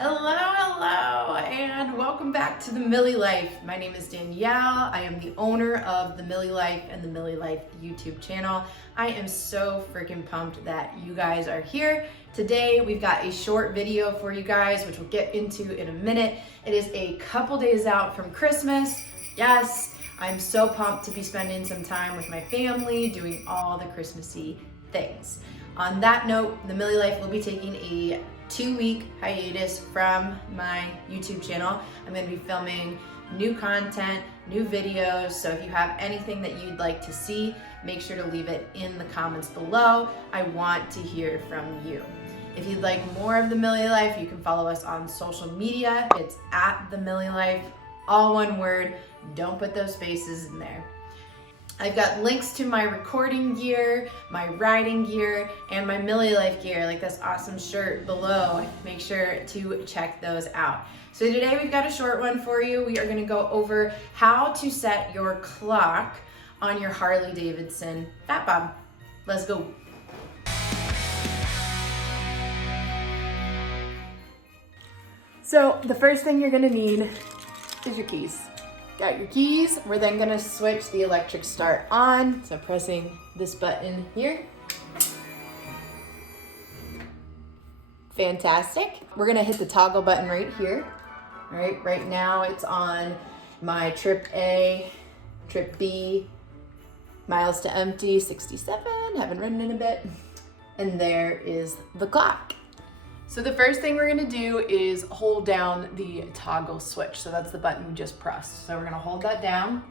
Hello, and welcome back to theMillyLife. My name is Danielle. I am the owner of theMillyLife and theMillyLife YouTube channel. I am so freaking pumped that you guys are here. Today, we've got a short video for you guys, which we'll get into in a minute. It is a couple days out from Christmas. Yes, I'm so pumped to be spending some time with my family, doing all the Christmassy things. On that note, theMillyLife will be taking a 2-week hiatus from my YouTube channel. I'm going to be filming new content, new videos, so if you have anything that you'd like to see, make sure to leave it in the comments below. I want to hear from you. If you'd like more of theMillyLife, you can follow us on social media. It's at theMillyLife, all one word. Don't put those spaces in there. I've got links to my recording gear, my riding gear, and my MillyLife gear, like this awesome shirt below. Make sure to check those out. So today we've got a short one for you. We are gonna go over how to set your clock on your Harley Davidson Fat Bob. Let's go. So the first thing you're gonna need is your keys. Got your keys. We're then gonna switch the electric start on. So pressing this button here. Fantastic. We're gonna hit the toggle button right here. All right, right now it's on my trip A, trip B, miles to empty, 67, haven't ridden in a bit. And there is the clock. So the first thing we're gonna do is hold down the toggle switch. So that's the button we just pressed. So we're gonna hold that down.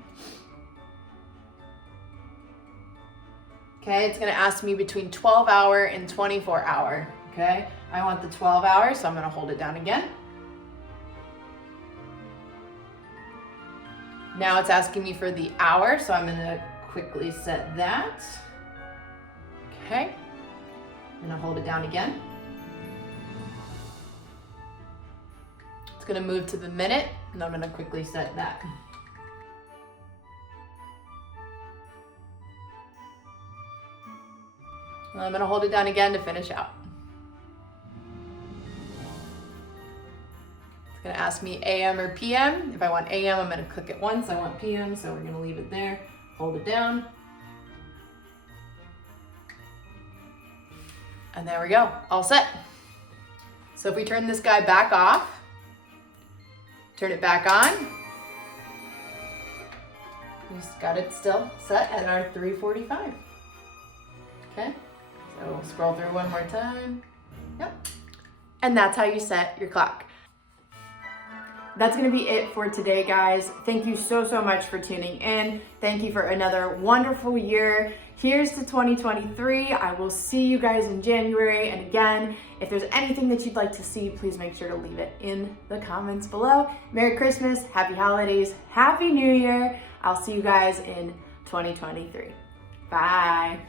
Okay, it's gonna ask me between 12-hour and 24-hour, okay? I want the 12-hour, so I'm gonna hold it down again. Now it's asking me for the hour, so I'm gonna quickly set that. Okay, I'm gonna hold it down again. Gonna move to the minute, and I'm gonna quickly set that. And I'm gonna hold it down again to finish out. It's gonna ask me AM or PM. If I want AM, I'm gonna click it once. I want PM, so we're gonna leave it there. Hold it down. And there we go, all set. So if we turn this guy back off, turn it back on. We just got it still set at our 3:45. Okay, so we'll scroll through one more time. Yep. And that's how you set your clock. That's gonna be it for today, guys. Thank you so much for tuning in. Thank you for another wonderful year. Here's to 2023. I will see you guys in January. And again, if there's anything that you'd like to see, please make sure to leave it in the comments below. Merry Christmas, Happy Holidays, Happy New Year. I'll see you guys in 2023. Bye.